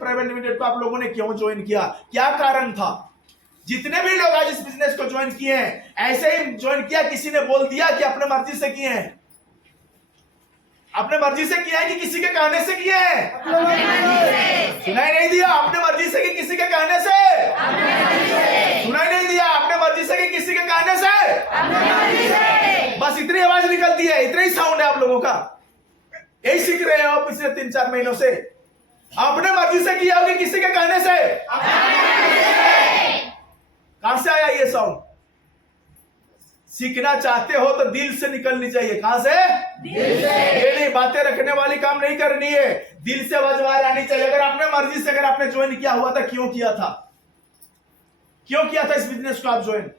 Private limited को आप लोगों ने क्यों ज्वाइन किया, क्या कारण था? जितने भी लोग आज इस बिजनेस को ज्वाइन किए हैं, ऐसे ही ज्वाइन किया, किसी ने बोल दिया कि अपने मर्जी से किए हैं? अपने मर्जी से किया है कि किसी के कहने से किए हैं? सुनाई नहीं दिया? अपने मर्जी से कि किसी के कहने से? सुनाई नहीं दिया? अपने मर्जी से कि किसी के कहने से? बस इतनी आवाज निकलती है, इतना ही साउंड है आप लोगों का। यही सीख रहे हो पिछले 3-4 महीनों से। अपने मर्जी से किया होगी किसी के कहने से? कहां से आया ये साउंड? सीखना चाहते हो तो दिल से निकलनी चाहिए। कहां से? दिल से। ये नहीं बातें रखने वाली काम नहीं करनी है, दिल से आवाज बाहर आनी चाहिए। अगर आपने मर्जी से, अगर आपने ज्वाइन किया हुआ था, क्यों किया था? क्यों किया था इस बिजनेस को आप ज्वाइन?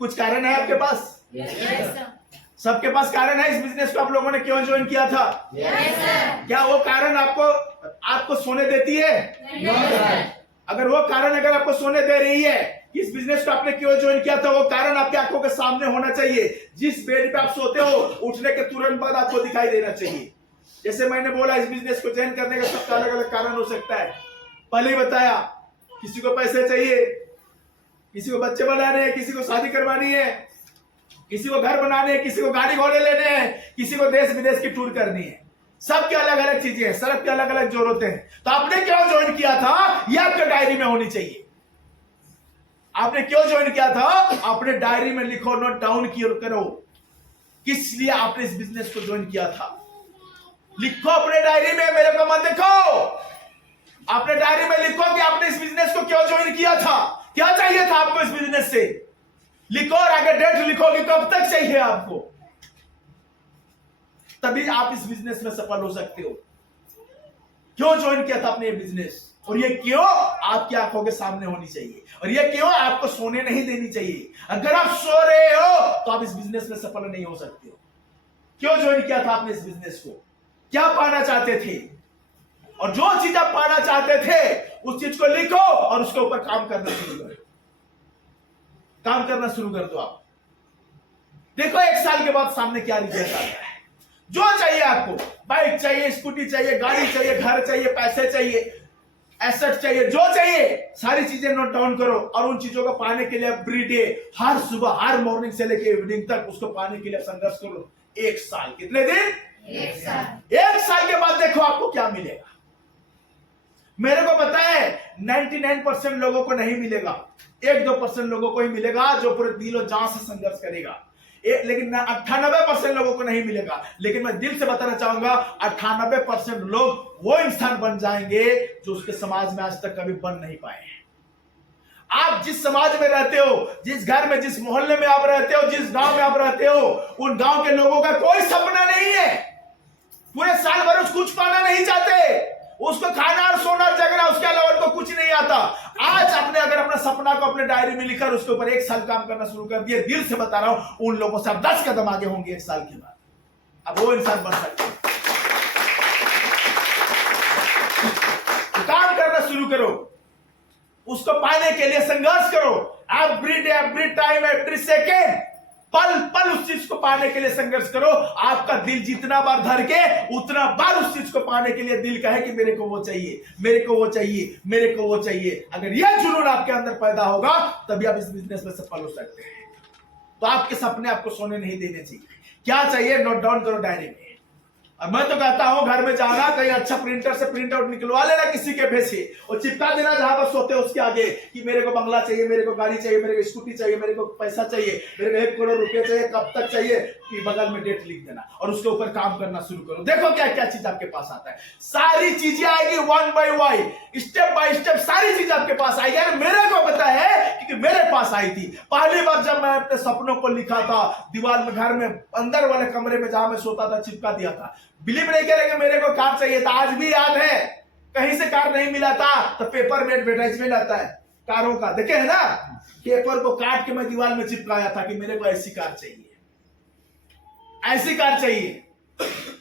कुछ कारण है आपके पास? सबके पास कारण है इस बिजनेस को आप लोगों ने क्यों ज्वाइन किया था? क्या वो कारण आपको सोने देती है? अगर वो कारण अगर आपको सोने दे रही है, इस बिजनेस को आपने क्यों ज्वाइन किया था, वो कारण आपकी आंखों के सामने होना चाहिए। जिस बेड पे आप सोते हो, उठने के तुरंत बाद आपको दिखाई देना चाहिए। जैसे मैंने बोला, इस बिजनेस को ज्वाइन करने का सबका अलग अलग कारण हो सकता है। पहले ही बताया, किसी को पैसे चाहिए, किसी को बच्चे बनाने हैं, किसी को शादी करवानी है, किसी को घर बनाने हैं, किसी को गाड़ी घोड़े लेने हैं, किसी को देश विदेश की टूर करनी है। सबकी अलग अलग चीजें हैं, सबकी अलग अलग जरूरतें हैं। तो आपने क्यों ज्वाइन किया था, यह आपके डायरी में होनी चाहिए। आपने क्यों ज्वाइन किया था, अपने डायरी में लिखो, नोट डाउन करो, किस लिए आपने इस बिजनेस को ज्वाइन किया था। लिखो अपने डायरी में, मेरे को मत देखो। अपने डायरी में लिखो कि आपने इस बिजनेस को क्यों ज्वाइन किया था, क्या चाहिए था आपको इस बिजनेस से। लिखो और आगे डेट लिखो कि कब तक चाहिए आपको, तभी आप इस बिजनेस में सफल हो सकते हो। क्यों ज्वाइन किया था आपने ये बिजनेस, और ये क्यों आपकी आंखों के सामने होनी चाहिए, और ये क्यों आपको सोने नहीं देनी चाहिए। अगर आप सो रहे हो तो आप इस बिजनेस में सफल नहीं हो सकते हो। क्यों ज्वाइन किया था आपने इस बिजनेस को, क्या पाना चाहते थे, और जो चीज आप पाना चाहते थे उस चीज को लिखो और उसके ऊपर काम करना शुरू करो। काम करना शुरू कर दो। आप देखो 1 साल के बाद सामने क्या रिजल्ट आता है। जो चाहिए आपको, बाइक चाहिए, स्कूटी चाहिए, गाड़ी चाहिए, घर चाहिए, पैसे चाहिए, एसेट चाहिए, जो चाहिए सारी चीजें नोट डाउन करो, और उन चीजों को पाने के लिए एवरीडे, हर सुबह, हर मॉर्निंग से लेकर इवनिंग तक उसको पाने के लिए संघर्ष करो। 1 साल, कितने दिन? 1 साल। 1 साल के बाद देखो आपको क्या मिलेगा। मेरे को पता है 99% लोगों को नहीं मिलेगा, 1-2% लोगों को ही मिलेगा जो पूरे दिल और जान से संघर्ष करेगा। लेकिन 98% लोगों को नहीं मिलेगा। लेकिन मैं दिल से बताना चाहूंगा, 98% लोग वो इंसान बन जाएंगे जो उसके समाज में आज तक कभी बन नहीं पाए हैं। आप जिस समाज में रहते हो, जिस घर में, जिस मोहल्ले में आप रहते हो, जिस गांव में आप रहते हो, उन गांव के लोगों का कोई सपना नहीं है, पूरे साल भर उसको कुछ पाना नहीं चाहते, उसको खाना और सोना और जगना, उसके अलावा उनको कुछ नहीं आता। आज आपने अगर अपना सपना को अपने डायरी में लिखकर उसके ऊपर 1 साल काम करना शुरू कर दिया, दिल से बता रहा हूं, उन लोगों से आप 10 कदम आगे होंगे 1 साल के बाद। अब वो इंसान बन सकते हैं। काम करना शुरू करो, उसको पाने के लिए संघर्ष करो। Every day, every time, every second, पल पल उस चीज को पाने के लिए संघर्ष करो। आपका दिल जितना बार धर के उतना बार उस चीज को पाने के लिए दिल कहे कि मेरे को वो चाहिए, मेरे को वो चाहिए, मेरे को वो चाहिए। अगर यह जुनून आपके अंदर पैदा होगा तभी आप इस बिजनेस में सफल हो सकते हैं। तो आपके सपने आपको सोने नहीं देने चाहिए। क्या चाहिए, नोट डाउन करो डायरी में। और मैं तो कहता हूं, घर में जाना, कहीं अच्छा प्रिंटर से प्रिंट आउट निकलवा लेना किसी के भेजे, और चिपका देना जहां पर सोते हो उसके आगे कि मेरे को बंगला चाहिए, मेरे को गाड़ी चाहिए, मेरे को स्कूटी चाहिए, मेरे को पैसा चाहिए, मेरे को 1 करोड़ रुपए चाहिए, कब तक चाहिए, कि बगल में डेट लिख देना और उसके ऊपर काम करना शुरू करो। देखो क्या क्या चीज आपके पास आता है। सारी चीजें आएगी, 1 by 1, स्टेप बाय स्टेप सारी चीज आपके पास आएगी। यार मेरे को पता है क्योंकि मेरे पास आई थी। पहली बार जब मैं अपने सपनों को लिखा था, दीवार में, घर में, अंदर वाले कमरे में जहां मैं सोता था, चिपका दिया था। बिलीव नहीं करेंगे, मेरे को कार चाहिए था, आज भी याद है। कहीं से कार नहीं मिला था तो पेपर में एडवर्टाइजमेंट आता है कारों का, देखे है ना, पेपर को काट के मैं दीवार में चिपकाया था कि मेरे को ऐसी कार चाहिए, ऐसी कार चाहिए।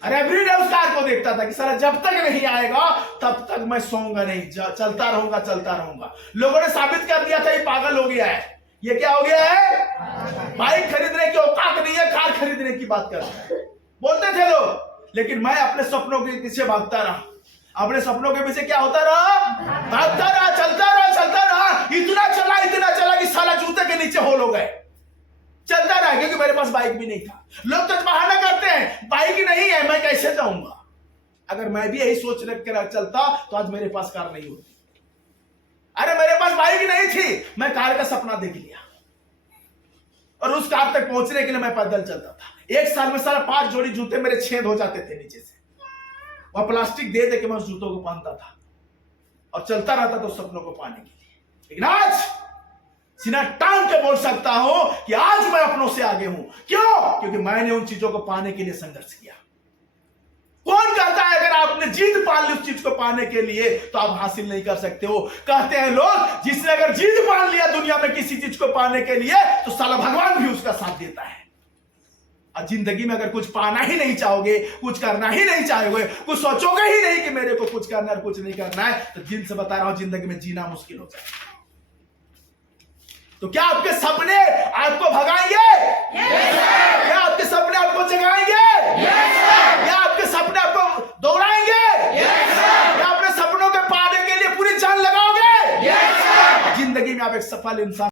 अरे एवरीडे उस कार को देखता था कि साला जब तक नहीं आएगा तब तक मैं सोऊंगा नहीं, चलता रहूंगा, चलता रहूंगा। लोगों ने साबित कर दिया था ये पागल हो गया है। ये क्या हो गया है? बाइक खरीदने की औकात नहीं है, कार खरीदने की बात कर रहा है, बोलते थे लोग। लेकिन मैं अपने सपनों के पीछे भागता रहा। अपने सपनों के पीछे क्या होता रहा, भागता रहा, चलता रहा, चलता रहा, इतना चला कि साला जूते के नीचे होल हो गए। चलता रहा, क्योंकि मेरे पास बाइक भी नहीं था। लोग तो बहाना करते हैं, बाइक नहीं है, मैं कैसे जाऊंगा। अगर मैं भी यही सोच रख कर चलता तो आज मेरे पास कार नहीं होती। अरे मेरे पास बाइक नहीं थी, मैं कार का सपना देख लिया और उस कार तक पहुंचने के लिए मैं पैदल चलता था। 1 साल में सारा 5 जोड़ी जूते मेरे छेद हो जाते थे नीचे से। वह प्लास्टिक दे दे के मैं उस जूतों को पहनता था और चलता रहता था सपनों को पाने के लिए। लेकिन आज सीना टांग के बोल सकता हूं कि आज मैं अपनों से आगे हूं। क्यों? क्योंकि मैंने उन चीजों को पाने के लिए संघर्ष किया। कौन कहता है अगर आपने जीत पाल ली उस चीज को पाने के लिए तो आप हासिल नहीं कर सकते हो? कहते हैं लोग, जिसने अगर जीत पाल लिया दुनिया में किसी चीज को पाने के लिए तो साला भगवान भी उसका साथ देता है। और जिंदगी में अगर कुछ पाना ही नहीं चाहोगे, कुछ करना ही नहीं चाहोगे, कुछ सोचोगे ही नहीं कि मेरे को कुछ करना है कुछ नहीं करना है, तो दिल से बता रहा हूं जिंदगी में जीना मुश्किल हो जाएगा। तो क्या आपके सपने आपको भगाएंगे? क्या आपके सपने आपको जगाएंगे? क्या आपके सपने आपको दौड़ाएंगे? क्या अपने सपनों के पाने के लिए पूरी जान लगाओगे? जिंदगी में आप एक सफल इंसान